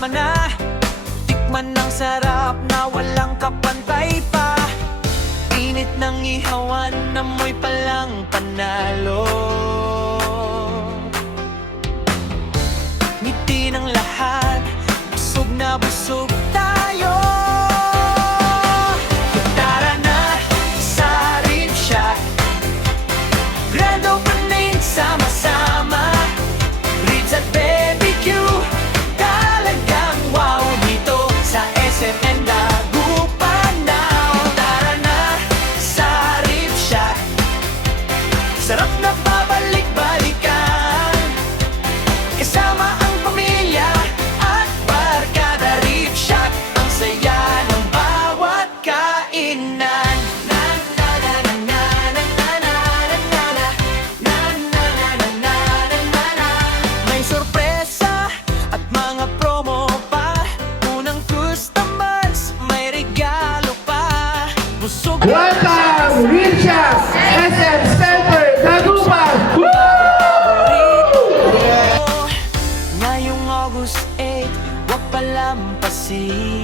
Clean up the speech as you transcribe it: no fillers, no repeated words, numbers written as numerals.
Tama na, tikman ng sarap na walang kapantay pa. Init ng ihawan, amoy palang panalo. Ngiti ng lahat, busog na busog tayo. Tara na sa Rib Shack, grand opening sama-sama. Ribs at BBQ, talagang wow dito sa SM Dagupanao. Tara na sa Rib Shack, sarap na babalik-balikan. Kasama ang pamilya at barkada. Rib Shack, ang saya ng bawat kainan. Na na na na na na na na na na na na na na na na. May sorpresa at mga promo pa. Unang customers, may regalo pa. Busog Welcome, Rib Shack, SM Center, Dagupan! ngayong August 8, wag palampasin.